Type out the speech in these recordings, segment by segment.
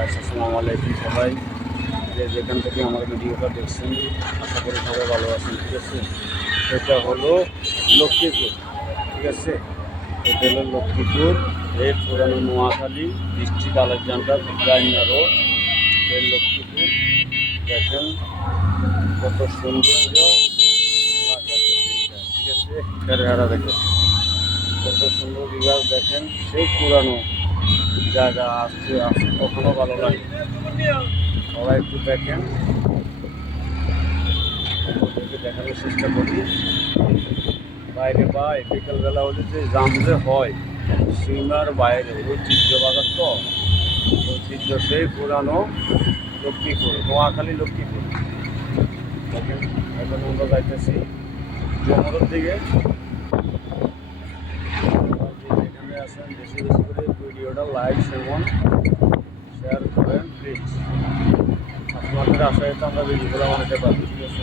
আসসালামু আলাইকুম সবাই, যে যেখান থেকে আমার ভিডিওটা দেখছেন আশা করি সবাই ভালো আছেন। ঠিক আছে, এটা হলো লক্ষ্মীপুর। ঠিক আছে, এটা হলো লক্ষ্মীপুর, এই পুরানো নোয়াখালী ডিস্ট্রিক্ট আলেকজান্ডার জাইনা রোড, এই লক্ষ্মীপুর। দেখেন কত সৌন্দর্য লাগে দিনটা। ঠিক আছে, হারা দেখেন কত সুন্দর বিভাগ। দেখেন সেই পুরানো জায়গা আসছে কখনো ভালো লাগে। সবাই একটু দেখেন, দেখানোর চেষ্টা করি। বাইরে বা বিকেলবেলা হলে যে জাম যে হয় সীমার বাইরে ঐতিহ্য বাজার, তো ঐতিহ্য সেই পুরানো লক্ষ্মীপুর, নোয়াখালী লক্ষ্মীপুর। দেখেন এখন আমরা যাইতেছি জমরের দিকে। যেখানে আছেন বেশি বেশি করে ভিডিওটা লাইক শেয়ার করেন প্লিজ। আপনাদের আশায় তো আমরা ভিডিওগুলো বানাতে পারি। ঠিক আছে,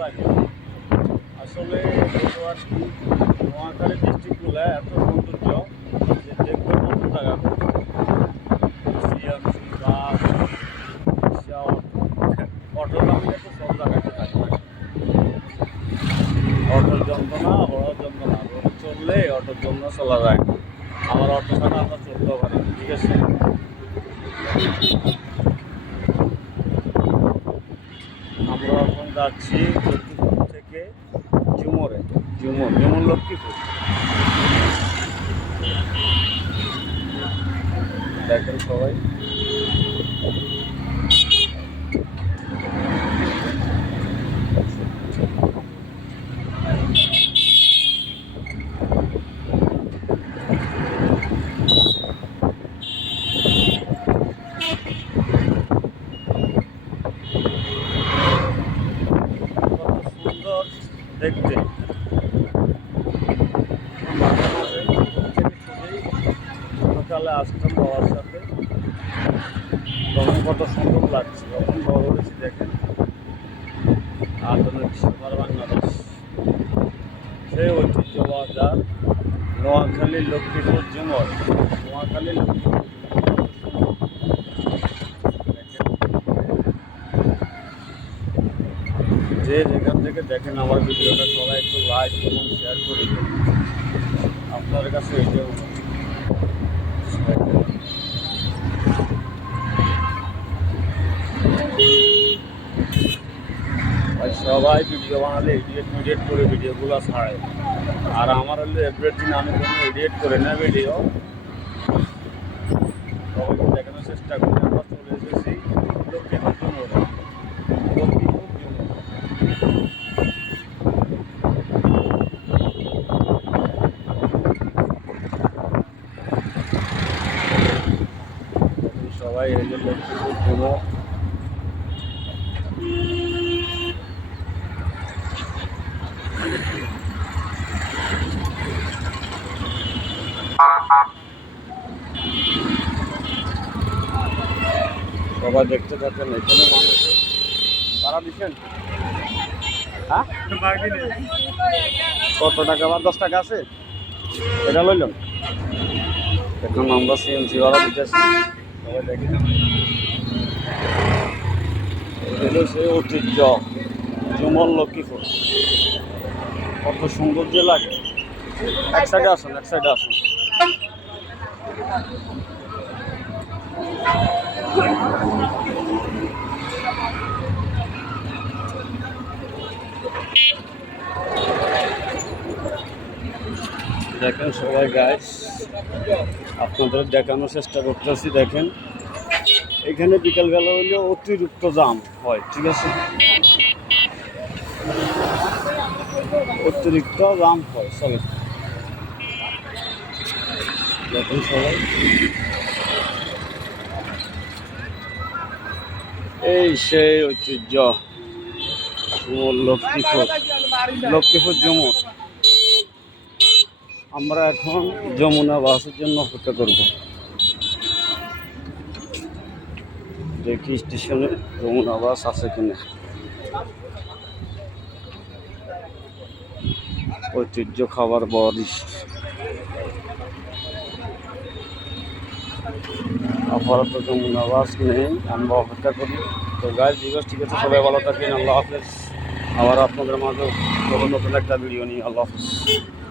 লাগে আসলে নোয়াখালী ডিস্ট্রিক্টগুলো এত সৌন্দর্য যে দেখবে কত জায়গা সিএমসি বাস অটো নামলে তো সব জায়গাতে থাকে। অটোর যন্ত্রণা বড় যন্ত্রণা, রোডে চললে অটোর জন্য চলা যায়, আবার অটো ছাড়া আমরা চলতেও পারি। ঠিক আছে, আমরা এখন যাচ্ছি লক্ষ্মীপুর থেকে ঝুমরে, ঝুমর লক্ষ্মীপুর। দেখেন সবাই সুন্দর দেখতে। সকালে আসতাম বাবার সাথে, তখন কত সুন্দর লাগছে। তখন বড় হয়েছি। দেখেন আধুনিক সুপার বাংলাদেশ, সেই ঐতিহ্য বাজার নোয়াখালী লক্ষ্মীপুর ঝুমর, নোয়াখালী লক্ষ্মীপুর। যে যেখান থেকে দেখেন আমার ভিডিওটা সবাই একটু লাইক এবং শেয়ার করে দিন। আপনার কাছে এইটা সবাই ভিডিও বানালে এডিট করে ভিডিওগুলো ছাড়ে, আর আমার হলে এভরিদিন আমি কোনো এডিট করে না ভিডিও। সবাইকে দেখানোর চেষ্টা করি। আমরা চলে এসেছি লক্ষ্মীপুর ঝুমর, সবাই এই যে লক্ষ্মীপুর ঝুমর। সবাই দেখতে থাকেন। এখানে মানুষের ভাড়া দিচ্ছেন, হ্যাঁ কত টাকা? বা 10 টাকা আছে, এটা লইলাম। এখন আমরা সিএমসি ভাড়া দিতেছি। সবাই দেখেন এগুলো সেই ঐতিহ্য ঝুমর লক্ষ্মীপুর, কত সৌন্দর্য লাগে। এক সাইডে আসুন, এক সাইডে আসুন। দেখেন সবাই গাইস, আপনাদের দেখানোর চেষ্টা করতেছি। দেখেন এখানে বিকালবেলা হলে অতিরিক্ত জাম হয়। ঠিক আছে, অতিরিক্ত জাম হয়। চলে দেখেন সবাই, এই সেই ঐতিহ্য লক্ষ্মীপুর ঝুমর। আমরা এখন যমুনা বাসের জন্য অপেক্ষা করব। দেখি স্টেশনে যমুনা বাস আছে কিনা। ঐতিহ্য খাবার বরিশ, আপাতত যমুনা বাস নেই, আমরা অপেক্ষা করি। তো গাইজ ভিউয়ার্স, ঠিক আছে, সবাই ভালো থাকেন, আল্লাহ হাফেজ। আবার আপনাদের মাঝে নতুন একটা ভিডিও নিয়ে, আল্লাহ হাফেজ।